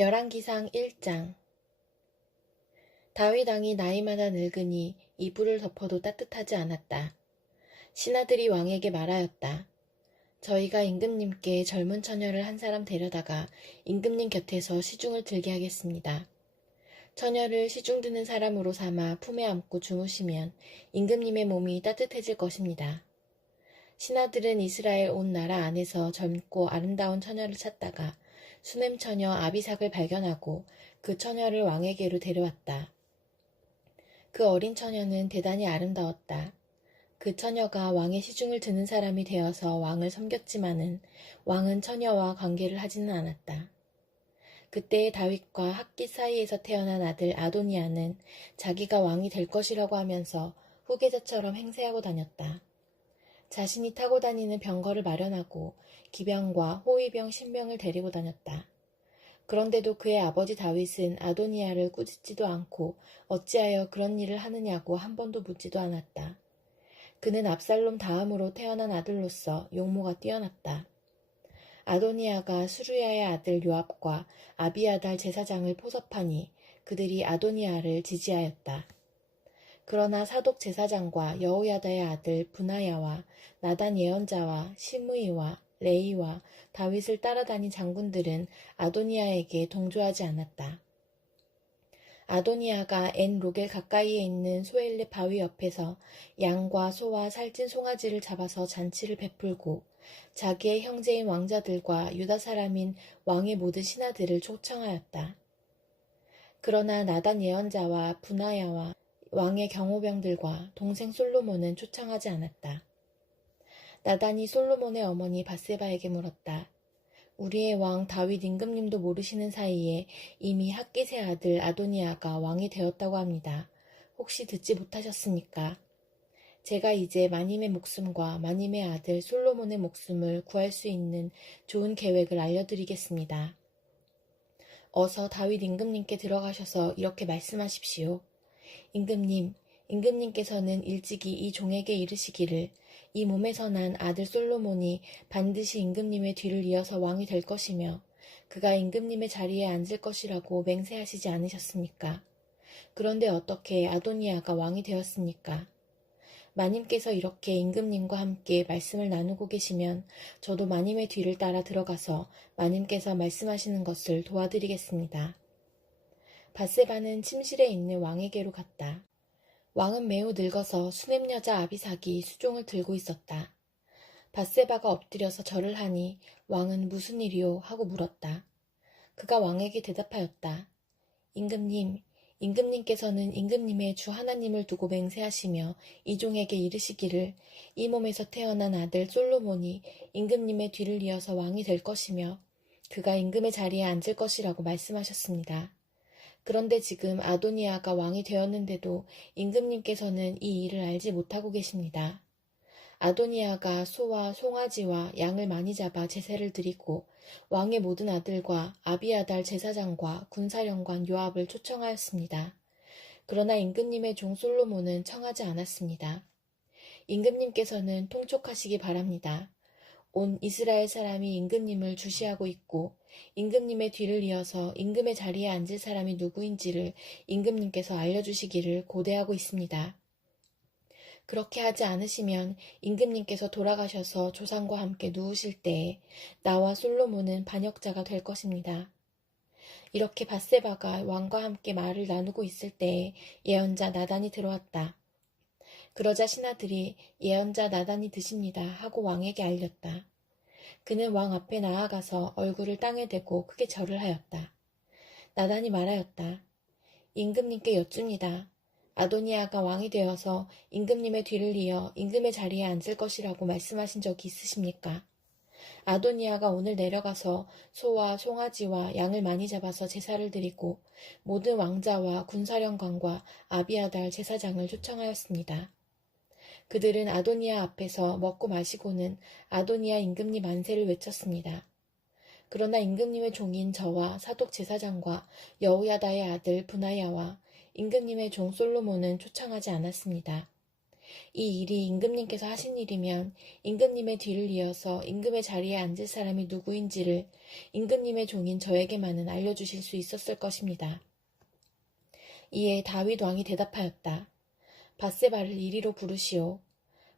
열왕기상 1장. 다윗 왕이 나이마다 늙으니 이불을 덮어도 따뜻하지 않았다. 신하들이 왕에게 말하였다. 저희가 임금님께 젊은 처녀를 한 사람 데려다가 임금님 곁에서 시중을 들게 하겠습니다. 처녀를 시중 드는 사람으로 삼아 품에 안고 주무시면 임금님의 몸이 따뜻해질 것입니다. 신하들은 이스라엘 온 나라 안에서 젊고 아름다운 처녀를 찾다가 수넴 처녀 아비삭을 발견하고 그 처녀를 왕에게로 데려왔다. 그 어린 처녀는 대단히 아름다웠다. 그 처녀가 왕의 시중을 드는 사람이 되어서 왕을 섬겼지만은 왕은 처녀와 관계를 하지는 않았다. 그때의 다윗과 핫깃 사이에서 태어난 아들 아도니아는 자기가 왕이 될 것이라고 하면서 후계자처럼 행세하고 다녔다. 자신이 타고 다니는 병거를 마련하고 기병과 호위병, 신병을 데리고 다녔다. 그런데도 그의 아버지 다윗은 아도니아를 꾸짖지도 않고 어찌하여 그런 일을 하느냐고 한 번도 묻지도 않았다. 그는 압살롬 다음으로 태어난 아들로서 용모가 뛰어났다. 아도니아가 수루야의 아들 요압과 아비아달 제사장을 포섭하니 그들이 아도니아를 지지하였다. 그러나 사독 제사장과 여호야다의 아들 브나야와 나단 예언자와 시므이와 레이와 다윗을 따라다닌 장군들은 아도니아에게 동조하지 않았다. 아도니아가 엔 로겔 가까이에 있는 소엘레 바위 옆에서 양과 소와 살찐 송아지를 잡아서 잔치를 베풀고 자기의 형제인 왕자들과 유다 사람인 왕의 모든 신하들을 초청하였다. 그러나 나단 예언자와 브나야와 왕의 경호병들과 동생 솔로몬은 초청하지 않았다. 나단이 솔로몬의 어머니 밧세바에게 물었다. 우리의 왕 다윗 임금님도 모르시는 사이에 이미 핫깃의 아들 아도니아가 왕이 되었다고 합니다. 혹시 듣지 못하셨습니까? 제가 이제 마님의 목숨과 마님의 아들 솔로몬의 목숨을 구할 수 있는 좋은 계획을 알려드리겠습니다. 어서 다윗 임금님께 들어가셔서 이렇게 말씀하십시오. 임금님께서는 일찍이 이 종에게 이르시기를 이 몸에서 난 아들 솔로몬이 반드시 임금님의 뒤를 이어서 왕이 될 것이며 그가 임금님의 자리에 앉을 것이라고 맹세하시지 않으셨습니까? 그런데 어떻게 아도니아가 왕이 되었습니까? 마님께서 이렇게 임금님과 함께 말씀을 나누고 계시면 저도 마님의 뒤를 따라 들어가서 마님께서 말씀하시는 것을 도와드리겠습니다. 밧세바는 침실에 있는 왕에게로 갔다. 왕은 매우 늙어서 수넴 여자 아비삭이 수종을 들고 있었다. 밧세바가 엎드려서 절을 하니 왕은 무슨 일이오 하고 물었다. 그가 왕에게 대답하였다. 임금님께서는 임금님의 주 하나님을 두고 맹세하시며 이 종에게 이르시기를 이 몸에서 태어난 아들 솔로몬이 임금님의 뒤를 이어서 왕이 될 것이며 그가 임금의 자리에 앉을 것이라고 말씀하셨습니다. 그런데 지금 아도니아가 왕이 되었는데도 임금님께서는 이 일을 알지 못하고 계십니다. 아도니아가 소와 송아지와 양을 많이 잡아 제사를 드리고 왕의 모든 아들과 아비아달 제사장과 군사령관 요압을 초청하였습니다. 그러나 임금님의 종 솔로몬은 청하지 않았습니다. 임금님께서는 통촉하시기 바랍니다. 온 이스라엘 사람이 임금님을 주시하고 있고 임금님의 뒤를 이어서 임금의 자리에 앉을 사람이 누구인지를 임금님께서 알려주시기를 고대하고 있습니다. 그렇게 하지 않으시면 임금님께서 돌아가셔서 조상과 함께 누우실 때에 나와 솔로몬은 반역자가 될 것입니다. 이렇게 밧세바가 왕과 함께 말을 나누고 있을 때에 예언자 나단이 들어왔다. 그러자 신하들이 예언자 나단이 드십니다 하고 왕에게 알렸다. 그는 왕 앞에 나아가서 얼굴을 땅에 대고 크게 절을 하였다. 나단이 말하였다. 임금님께 여쭙니다. 아도니아가 왕이 되어서 임금님의 뒤를 이어 임금의 자리에 앉을 것이라고 말씀하신 적이 있으십니까? 아도니아가 오늘 내려가서 소와 송아지와 양을 많이 잡아서 제사를 드리고 모든 왕자와 군사령관과 아비아달 제사장을 초청하였습니다. 그들은 아도니아 앞에서 먹고 마시고는 아도니아 임금님 만세를 외쳤습니다. 그러나 임금님의 종인 저와 사독 제사장과 여호야다의 아들 브나야와 임금님의 종 솔로몬은 초청하지 않았습니다. 이 일이 임금님께서 하신 일이면 임금님의 뒤를 이어서 임금의 자리에 앉을 사람이 누구인지를 임금님의 종인 저에게만은 알려주실 수 있었을 것입니다. 이에 다윗 왕이 대답하였다. 밧세바를 이리로 부르시오.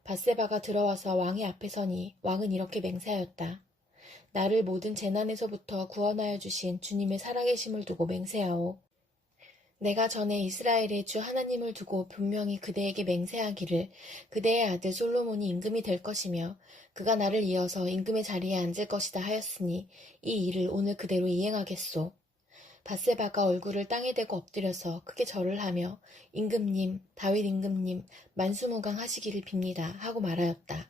밧세바가 들어와서 왕의 앞에 서니 왕은 이렇게 맹세하였다. 나를 모든 재난에서부터 구원하여 주신 주님의 살아계심을 두고 맹세하오. 내가 전에 이스라엘의 주 하나님을 두고 분명히 그대에게 맹세하기를 그대의 아들 솔로몬이 임금이 될 것이며 그가 나를 이어서 임금의 자리에 앉을 것이다 하였으니 이 일을 오늘 그대로 이행하겠소. 밧세바가 얼굴을 땅에 대고 엎드려서 크게 절을 하며 임금님, 다윗 임금님, 만수무강하시기를 빕니다 하고 말하였다.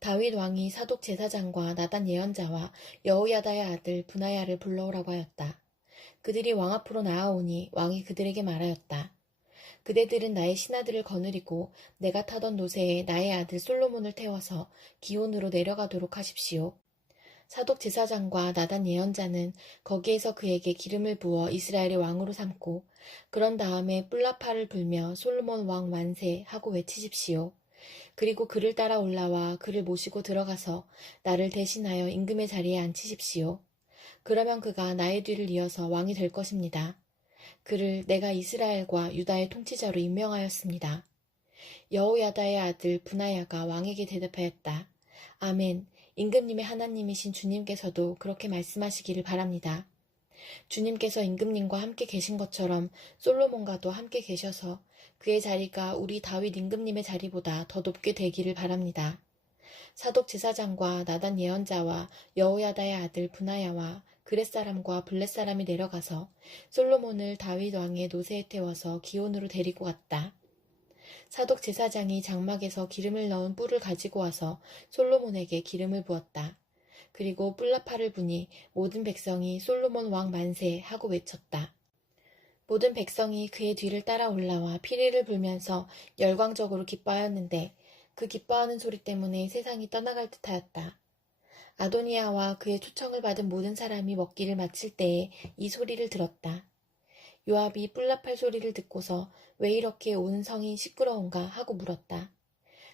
다윗 왕이 사독 제사장과 나단 예언자와 여호야다의 아들 브나야를 불러오라고 하였다. 그들이 왕 앞으로 나아오니 왕이 그들에게 말하였다. 그대들은 나의 신하들을 거느리고 내가 타던 노새에 나의 아들 솔로몬을 태워서 기온으로 내려가도록 하십시오. 사독 제사장과 나단 예언자는 거기에서 그에게 기름을 부어 이스라엘의 왕으로 삼고 그런 다음에 뿔라파를 불며 솔로몬 왕 만세 하고 외치십시오. 그리고 그를 따라 올라와 그를 모시고 들어가서 나를 대신하여 임금의 자리에 앉히십시오. 그러면 그가 나의 뒤를 이어서 왕이 될 것입니다. 그를 내가 이스라엘과 유다의 통치자로 임명하였습니다. 여호야다의 아들 브나야가 왕에게 대답하였다. 아멘. 임금님의 하나님이신 주님께서도 그렇게 말씀하시기를 바랍니다. 주님께서 임금님과 함께 계신 것처럼 솔로몬과도 함께 계셔서 그의 자리가 우리 다윗 임금님의 자리보다 더 높게 되기를 바랍니다. 사독 제사장과 나단 예언자와 여호야다의 아들 브나야와 그렛 사람과 블렛 사람이 내려가서 솔로몬을 다윗 왕의 노새에 태워서 기온으로 데리고 갔다. 사독 제사장이 장막에서 기름을 넣은 뿔을 가지고 와서 솔로몬에게 기름을 부었다. 그리고 뿔라파를 부니 모든 백성이 솔로몬 왕 만세 하고 외쳤다. 모든 백성이 그의 뒤를 따라 올라와 피리를 불면서 열광적으로 기뻐하였는데 그 기뻐하는 소리 때문에 세상이 떠나갈 듯하였다. 아도니아와 그의 초청을 받은 모든 사람이 먹기를 마칠 때에 이 소리를 들었다. 요압이 뿔라팔 소리를 듣고서 왜 이렇게 온 성이 시끄러운가 하고 물었다.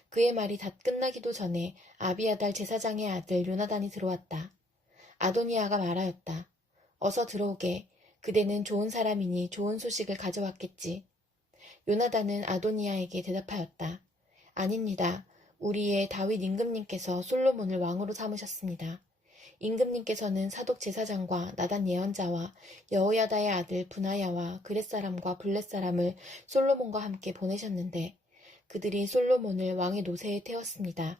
그의 말이 다 끝나기도 전에 아비아달 제사장의 아들 요나단이 들어왔다. 아도니아가 말하였다. 어서 들어오게. 그대는 좋은 사람이니 좋은 소식을 가져왔겠지. 요나단은 아도니아에게 대답하였다. 아닙니다. 우리의 다윗 임금님께서 솔로몬을 왕으로 삼으셨습니다. 임금님께서는 사독 제사장과 나단 예언자와 여호야다의 아들 브나야와 그렛 사람과 블렛 사람을 솔로몬과 함께 보내셨는데 그들이 솔로몬을 왕의 노새에 태웠습니다.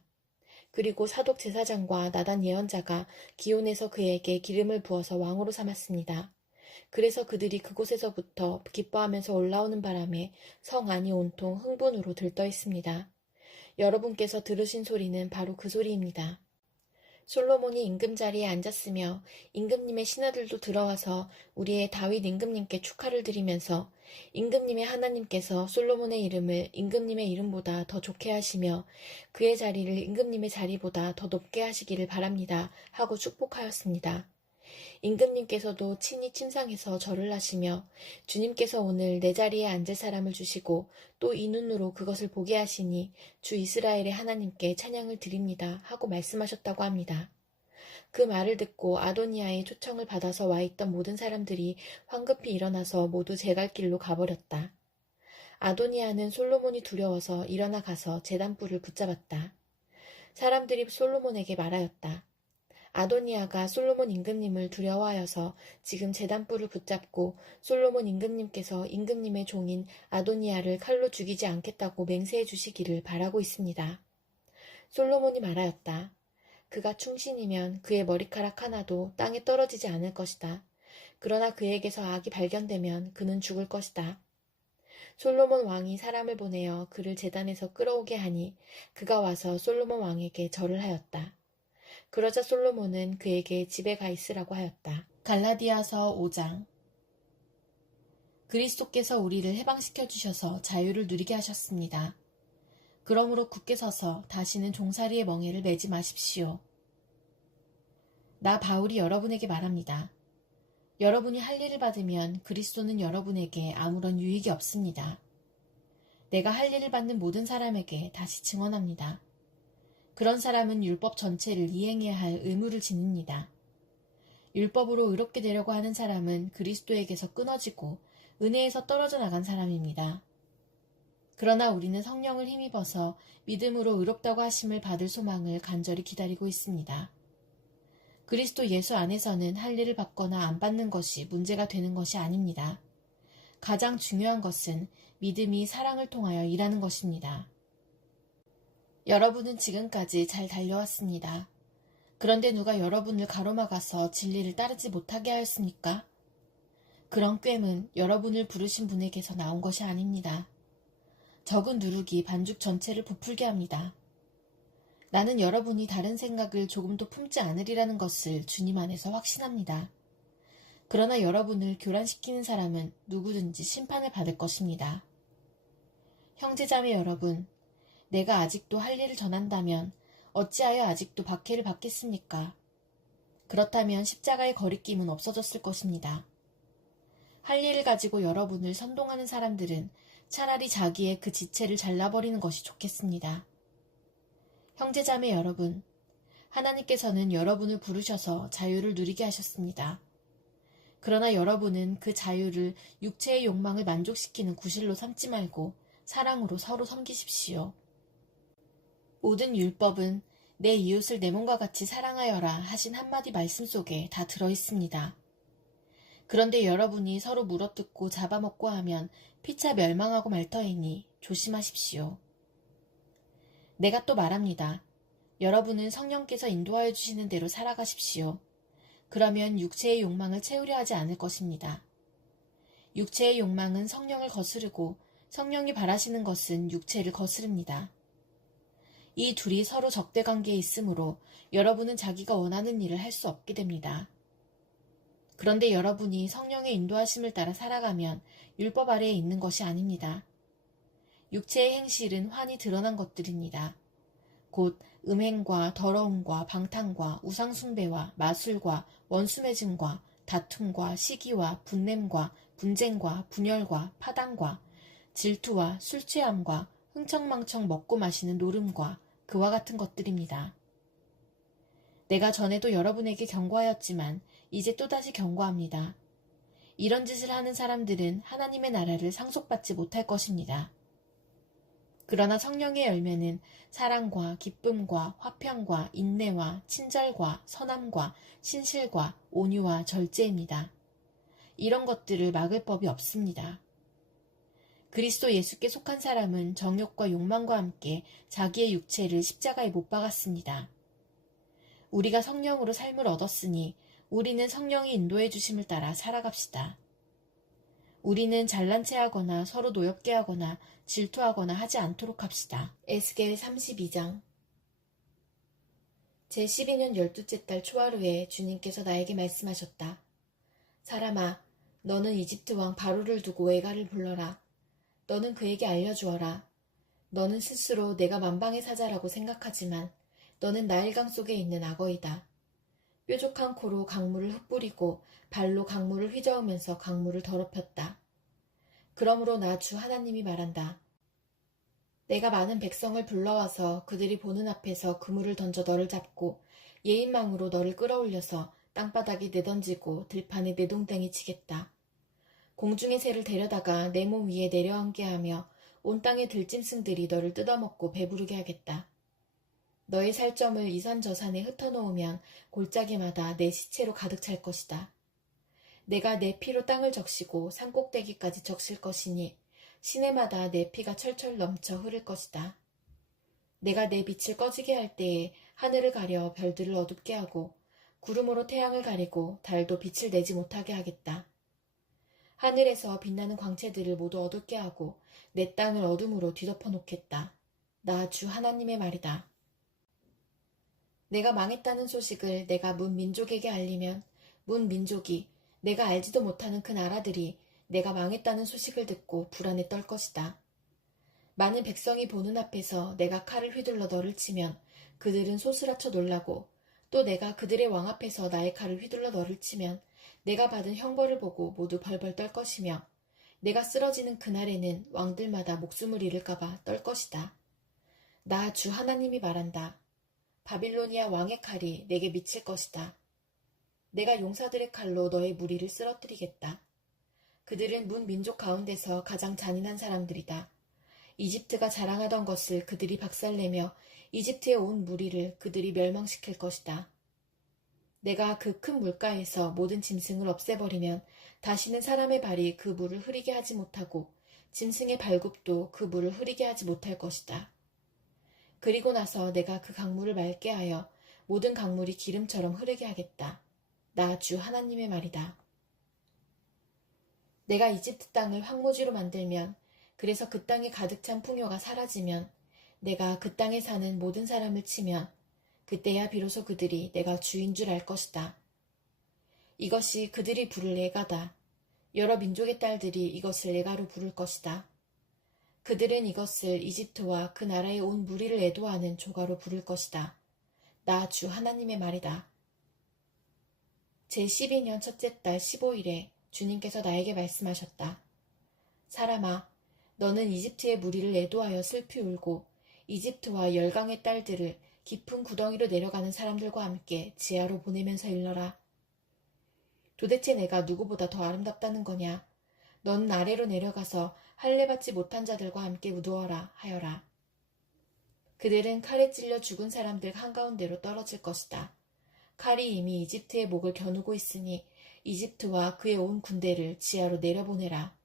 그리고 사독 제사장과 나단 예언자가 기온에서 그에게 기름을 부어서 왕으로 삼았습니다. 그래서 그들이 그곳에서부터 기뻐하면서 올라오는 바람에 성 안이 온통 흥분으로 들떠 있습니다. 여러분께서 들으신 소리는 바로 그 소리입니다. 솔로몬이 임금 자리에 앉았으며 임금님의 신하들도 들어와서 우리의 다윗 임금님께 축하를 드리면서 임금님의 하나님께서 솔로몬의 이름을 임금님의 이름보다 더 좋게 하시며 그의 자리를 임금님의 자리보다 더 높게 하시기를 바랍니다 하고 축복하였습니다. 임금님께서도 친히 침상에서 절을 하시며 주님께서 오늘 내 자리에 앉을 사람을 주시고 또 이 눈으로 그것을 보게 하시니 주 이스라엘의 하나님께 찬양을 드립니다 하고 말씀하셨다고 합니다. 그 말을 듣고 아도니아의 초청을 받아서 와 있던 모든 사람들이 황급히 일어나서 모두 제 갈 길로 가버렸다. 아도니아는 솔로몬이 두려워서 일어나 가서 제단불을 붙잡았다. 사람들이 솔로몬에게 말하였다. 아도니아가 솔로몬 임금님을 두려워하여서 지금 제단불을 붙잡고 솔로몬 임금님께서 임금님의 종인 아도니아를 칼로 죽이지 않겠다고 맹세해 주시기를 바라고 있습니다. 솔로몬이 말하였다. 그가 충신이면 그의 머리카락 하나도 땅에 떨어지지 않을 것이다. 그러나 그에게서 악이 발견되면 그는 죽을 것이다. 솔로몬 왕이 사람을 보내어 그를 제단에서 끌어오게 하니 그가 와서 솔로몬 왕에게 절을 하였다. 그러자 솔로몬은 그에게 집에 가 있으라고 하였다. 갈라디아서 5장. 그리스도께서 우리를 해방시켜 주셔서 자유를 누리게 하셨습니다. 그러므로 굳게 서서 다시는 종살이의 멍에를 매지 마십시오. 나 바울이 여러분에게 말합니다. 여러분이 할 일을 받으면 그리스도는 여러분에게 아무런 유익이 없습니다. 내가 할 일을 받는 모든 사람에게 다시 증언합니다. 그런 사람은 율법 전체를 이행해야 할 의무를 지닙니다. 율법으로 의롭게 되려고 하는 사람은 그리스도에게서 끊어지고 은혜에서 떨어져 나간 사람입니다. 그러나 우리는 성령을 힘입어서 믿음으로 의롭다고 하심을 받을 소망을 간절히 기다리고 있습니다. 그리스도 예수 안에서는 할 일을 받거나 안 받는 것이 문제가 되는 것이 아닙니다. 가장 중요한 것은 믿음이 사랑을 통하여 일하는 것입니다. 여러분은 지금까지 잘 달려왔습니다. 그런데 누가 여러분을 가로막아서 진리를 따르지 못하게 하였습니까? 그런 꾀는 여러분을 부르신 분에게서 나온 것이 아닙니다. 적은 누룩이 반죽 전체를 부풀게 합니다. 나는 여러분이 다른 생각을 조금도 품지 않으리라는 것을 주님 안에서 확신합니다. 그러나 여러분을 교란시키는 사람은 누구든지 심판을 받을 것입니다. 형제자매 여러분, 내가 아직도 할 일을 전한다면 어찌하여 아직도 박해를 받겠습니까? 그렇다면 십자가의 거리낌은 없어졌을 것입니다. 할 일을 가지고 여러분을 선동하는 사람들은 차라리 자기의 그 지체를 잘라버리는 것이 좋겠습니다. 형제자매 여러분, 하나님께서는 여러분을 부르셔서 자유를 누리게 하셨습니다. 그러나 여러분은 그 자유를 육체의 욕망을 만족시키는 구실로 삼지 말고 사랑으로 서로 섬기십시오. 모든 율법은 내 이웃을 내 몸과 같이 사랑하여라 하신 한마디 말씀 속에 다 들어있습니다. 그런데 여러분이 서로 물어뜯고 잡아먹고 하면 피차 멸망하고 말 터이니 조심하십시오. 내가 또 말합니다. 여러분은 성령께서 인도하여 주시는 대로 살아가십시오. 그러면 육체의 욕망을 채우려 하지 않을 것입니다. 육체의 욕망은 성령을 거스르고 성령이 바라시는 것은 육체를 거스릅니다. 이 둘이 서로 적대관계에 있으므로 여러분은 자기가 원하는 일을 할 수 없게 됩니다. 그런데 여러분이 성령의 인도하심을 따라 살아가면 율법 아래에 있는 것이 아닙니다. 육체의 행실은 환히 드러난 것들입니다. 곧 음행과 더러움과 방탕과 우상숭배와 마술과 원수매증과 다툼과 시기와 분냄과 분쟁과 분열과 파당과 질투와 술취함과 흥청망청 먹고 마시는 노름과 그와 같은 것들입니다. 내가 전에도 여러분에게 경고하였지만 이제 또다시 경고합니다. 이런 짓을 하는 사람들은 하나님의 나라를 상속받지 못할 것입니다. 그러나 성령의 열매는 사랑과 기쁨과 화평과 인내와 친절과 선함과 신실과 온유와 절제입니다. 이런 것들을 막을 법이 없습니다. 그리스도 예수께 속한 사람은 정욕과 욕망과 함께 자기의 육체를 십자가에 못 박았습니다. 우리가 성령으로 삶을 얻었으니 우리는 성령이 인도해 주심을 따라 살아갑시다. 우리는 잘난 체하거나 서로 노엽게 하거나 질투하거나 하지 않도록 합시다. 에스겔 32장 제12년 12째 달 초하루에 주님께서 나에게 말씀하셨다. 사람아, 너는 이집트 왕 바로를 두고 애가를 불러라. 너는 그에게 알려주어라. 너는 스스로 내가 만방의 사자라고 생각하지만 너는 나일강 속에 있는 악어이다. 뾰족한 코로 강물을 흩뿌리고 발로 강물을 휘저으면서 강물을 더럽혔다. 그러므로 나 주 하나님이 말한다. 내가 많은 백성을 불러와서 그들이 보는 앞에서 그물을 던져 너를 잡고 예인망으로 너를 끌어올려서 땅바닥에 내던지고 들판에 내동댕이 치겠다. 공중의 새를 데려다가 내 몸 위에 내려앉게 하며 온 땅의 들짐승들이 너를 뜯어먹고 배부르게 하겠다. 너의 살점을 이 산 저 산에 흩어놓으면 골짜기마다 내 시체로 가득 찰 것이다. 내가 내 피로 땅을 적시고 산꼭대기까지 적실 것이니 시내마다 내 피가 철철 넘쳐 흐를 것이다. 내가 내 빛을 꺼지게 할 때에 하늘을 가려 별들을 어둡게 하고 구름으로 태양을 가리고 달도 빛을 내지 못하게 하겠다. 하늘에서 빛나는 광채들을 모두 어둡게 하고 내 땅을 어둠으로 뒤덮어 놓겠다. 나 주 하나님의 말이다. 내가 망했다는 소식을 내가 문 민족에게 알리면 문 민족이 내가 알지도 못하는 그 나라들이 내가 망했다는 소식을 듣고 불안에 떨 것이다. 많은 백성이 보는 앞에서 내가 칼을 휘둘러 너를 치면 그들은 소스라쳐 놀라고 또 내가 그들의 왕 앞에서 나의 칼을 휘둘러 너를 치면 내가 받은 형벌을 보고 모두 벌벌 떨 것이며 내가 쓰러지는 그날에는 왕들마다 목숨을 잃을까봐 떨 것이다. 나 주 하나님이 말한다. 바빌로니아 왕의 칼이 내게 미칠 것이다. 내가 용사들의 칼로 너의 무리를 쓰러뜨리겠다. 그들은 문 민족 가운데서 가장 잔인한 사람들이다. 이집트가 자랑하던 것을 그들이 박살내며 이집트에 온 무리를 그들이 멸망시킬 것이다. 내가 그 큰 물가에서 모든 짐승을 없애버리면 다시는 사람의 발이 그 물을 흐리게 하지 못하고 짐승의 발굽도 그 물을 흐리게 하지 못할 것이다. 그리고 나서 내가 그 강물을 맑게 하여 모든 강물이 기름처럼 흐르게 하겠다. 나 주 하나님의 말이다. 내가 이집트 땅을 황무지로 만들면, 그래서 그 땅에 가득 찬 풍요가 사라지면, 내가 그 땅에 사는 모든 사람을 치면 그때야 비로소 그들이 내가 주인 줄 알 것이다. 이것이 그들이 부를 애가다. 여러 민족의 딸들이 이것을 애가로 부를 것이다. 그들은 이것을 이집트와 그 나라에 온 무리를 애도하는 조가로 부를 것이다. 나 주 하나님의 말이다. 제12년 첫째 달 15일에 주님께서 나에게 말씀하셨다. 사람아, 너는 이집트의 무리를 애도하여 슬피 울고 이집트와 열강의 딸들을 깊은 구덩이로 내려가는 사람들과 함께 지하로 보내면서 일러라. 도대체 내가 누구보다 더 아름답다는 거냐? 넌 아래로 내려가서 할례받지 못한 자들과 함께 누워라 하여라. 그들은 칼에 찔려 죽은 사람들 한가운데로 떨어질 것이다. 칼이 이미 이집트의 목을 겨누고 있으니 이집트와 그의 온 군대를 지하로 내려보내라.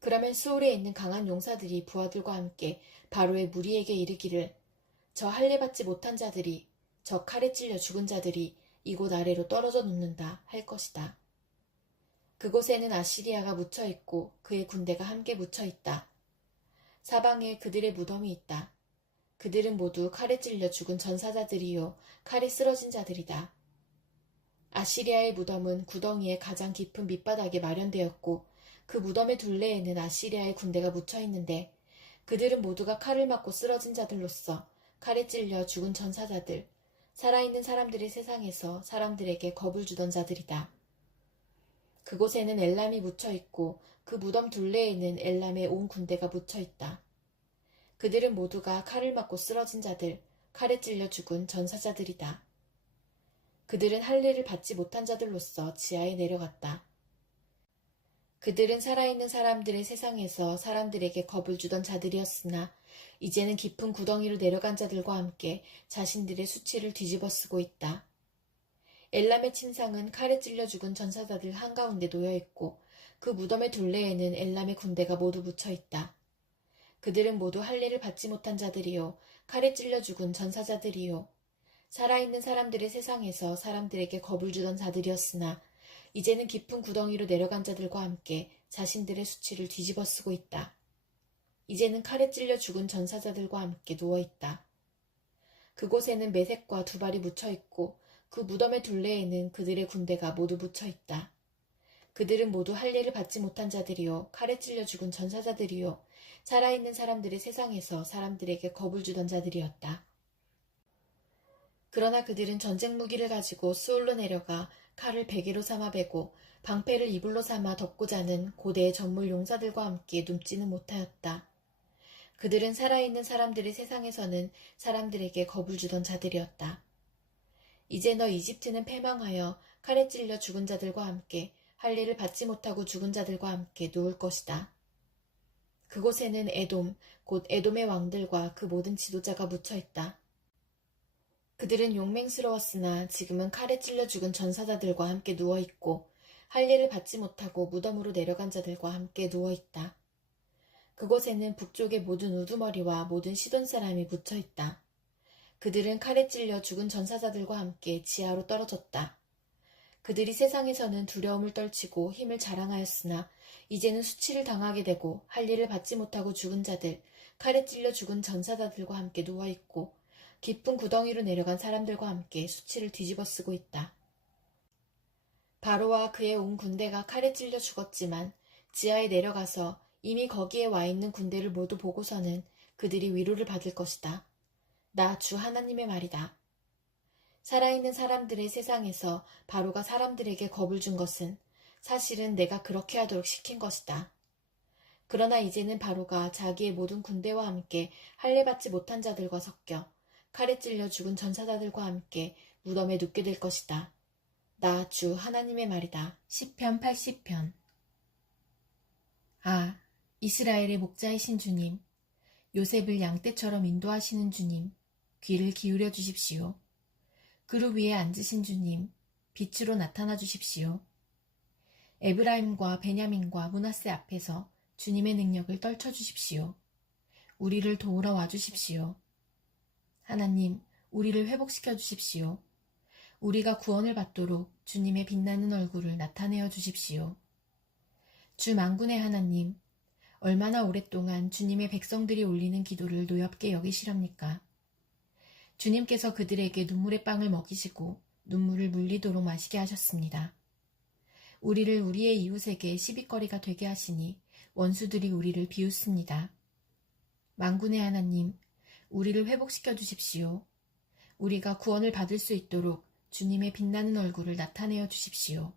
그러면 수올에 있는 강한 용사들이 부하들과 함께 바로의 무리에게 이르기를, 저 할례받지 못한 자들이, 저 칼에 찔려 죽은 자들이 이곳 아래로 떨어져 눕는다 할 것이다. 그곳에는 아시리아가 묻혀있고 그의 군대가 함께 묻혀있다. 사방에 그들의 무덤이 있다. 그들은 모두 칼에 찔려 죽은 전사자들이요 칼에 쓰러진 자들이다. 아시리아의 무덤은 구덩이의 가장 깊은 밑바닥에 마련되었고 그 무덤의 둘레에는 아시리아의 군대가 묻혀있는데 그들은 모두가 칼을 맞고 쓰러진 자들로서 칼에 찔려 죽은 전사자들, 살아있는 사람들의 세상에서 사람들에게 겁을 주던 자들이다. 그곳에는 엘람이 묻혀있고 그 무덤 둘레에는 엘람의 온 군대가 묻혀있다. 그들은 모두가 칼을 맞고 쓰러진 자들, 칼에 찔려 죽은 전사자들이다. 그들은 할례를 받지 못한 자들로서 지하에 내려갔다. 그들은 살아있는 사람들의 세상에서 사람들에게 겁을 주던 자들이었으나 이제는 깊은 구덩이로 내려간 자들과 함께 자신들의 수치를 뒤집어쓰고 있다. 엘람의 침상은 칼에 찔려 죽은 전사자들 한가운데 놓여있고 그 무덤의 둘레에는 엘람의 군대가 모두 묻혀있다. 그들은 모두 할례를 받지 못한 자들이요 칼에 찔려 죽은 전사자들이요 살아있는 사람들의 세상에서 사람들에게 겁을 주던 자들이었으나 이제는 깊은 구덩이로 내려간 자들과 함께 자신들의 수치를 뒤집어쓰고 있다. 이제는 칼에 찔려 죽은 전사자들과 함께 누워있다. 그곳에는 메색과 두발이 묻혀있고 그 무덤의 둘레에는 그들의 군대가 모두 묻혀있다. 그들은 모두 할례를 받지 못한 자들이요 칼에 찔려 죽은 전사자들이요 살아있는 사람들의 세상에서 사람들에게 겁을 주던 자들이었다. 그러나 그들은 전쟁 무기를 가지고 수올로 내려가 칼을 베개로 삼아 베고 방패를 이불로 삼아 덮고 자는 고대의 전물 용사들과 함께 눕지는 못하였다. 그들은 살아있는 사람들의 세상에서는 사람들에게 겁을 주던 자들이었다. 이제 너 이집트는 패망하여 칼에 찔려 죽은 자들과 함께 할례를 받지 못하고 죽은 자들과 함께 누울 것이다. 그곳에는 에돔, 곧 에돔의 왕들과 그 모든 지도자가 묻혀있다. 그들은 용맹스러웠으나 지금은 칼에 찔려 죽은 전사자들과 함께 누워있고 할례를 받지 못하고 무덤으로 내려간 자들과 함께 누워있다. 그곳에는 북쪽의 모든 우두머리와 모든 시돈 사람이 묻혀있다. 그들은 칼에 찔려 죽은 전사자들과 함께 지하로 떨어졌다. 그들이 세상에서는 두려움을 떨치고 힘을 자랑하였으나 이제는 수치를 당하게 되고 할례를 받지 못하고 죽은 자들, 칼에 찔려 죽은 전사자들과 함께 누워있고 깊은 구덩이로 내려간 사람들과 함께 수치를 뒤집어쓰고 있다. 바로와 그의 온 군대가 칼에 찔려 죽었지만 지하에 내려가서 이미 거기에 와 있는 군대를 모두 보고서는 그들이 위로를 받을 것이다. 나 주 하나님의 말이다. 살아있는 사람들의 세상에서 바로가 사람들에게 겁을 준 것은 사실은 내가 그렇게 하도록 시킨 것이다. 그러나 이제는 바로가 자기의 모든 군대와 함께 할례받지 못한 자들과 섞여 칼에 찔려 죽은 전사자들과 함께 무덤에 눕게 될 것이다. 나 주 하나님의 말이다. 시편 80편. 아, 이스라엘의 목자이신 주님, 요셉을 양떼처럼 인도하시는 주님, 귀를 기울여 주십시오. 그룹 위에 앉으신 주님, 빛으로 나타나 주십시오. 에브라임과 베냐민과 므낫세 앞에서 주님의 능력을 떨쳐 주십시오. 우리를 도우러 와 주십시오. 하나님, 우리를 회복시켜 주십시오. 우리가 구원을 받도록 주님의 빛나는 얼굴을 나타내어 주십시오. 주 만군의 하나님, 얼마나 오랫동안 주님의 백성들이 올리는 기도를 노엽게 여기시렵니까? 주님께서 그들에게 눈물의 빵을 먹이시고 눈물을 물리도록 마시게 하셨습니다. 우리를 우리의 이웃에게 시비거리가 되게 하시니 원수들이 우리를 비웃습니다. 만군의 하나님, 우리를 회복시켜 주십시오. 우리가 구원을 받을 수 있도록 주님의 빛나는 얼굴을 나타내어 주십시오.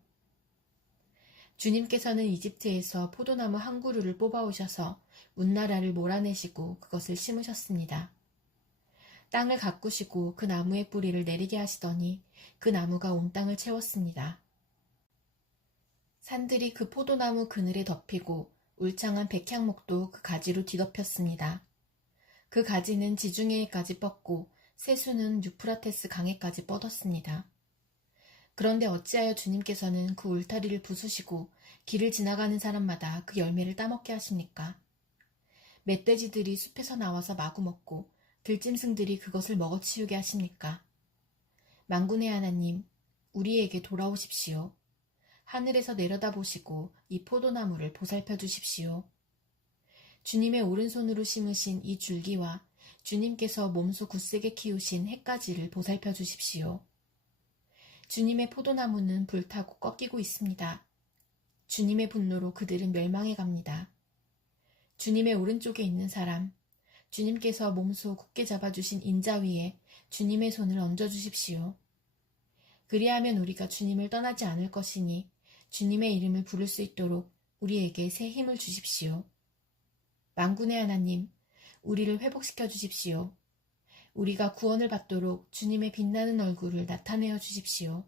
주님께서는 이집트에서 포도나무 한 그루를 뽑아오셔서 문나라를 몰아내시고 그것을 심으셨습니다. 땅을 가꾸시고 그 나무의 뿌리를 내리게 하시더니 그 나무가 온 땅을 채웠습니다. 산들이 그 포도나무 그늘에 덮이고 울창한 백향목도 그 가지로 뒤덮였습니다. 그 가지는 지중해에까지 뻗고 새수는 유프라테스 강에까지 뻗었습니다. 그런데 어찌하여 주님께서는 그 울타리를 부수시고 길을 지나가는 사람마다 그 열매를 따먹게 하십니까? 멧돼지들이 숲에서 나와서 마구 먹고 들짐승들이 그것을 먹어치우게 하십니까? 만군의 하나님, 우리에게 돌아오십시오. 하늘에서 내려다보시고 이 포도나무를 보살펴 주십시오. 주님의 오른손으로 심으신 이 줄기와 주님께서 몸소 굳세게 키우신 햇가지를 보살펴 주십시오. 주님의 포도나무는 불타고 꺾이고 있습니다. 주님의 분노로 그들은 멸망해 갑니다. 주님의 오른쪽에 있는 사람, 주님께서 몸소 굳게 잡아주신 인자 위에 주님의 손을 얹어주십시오. 그리하면 우리가 주님을 떠나지 않을 것이니 주님의 이름을 부를 수 있도록 우리에게 새 힘을 주십시오. 만군의 하나님, 우리를 회복시켜 주십시오. 우리가 구원을 받도록 주님의 빛나는 얼굴을 나타내어 주십시오.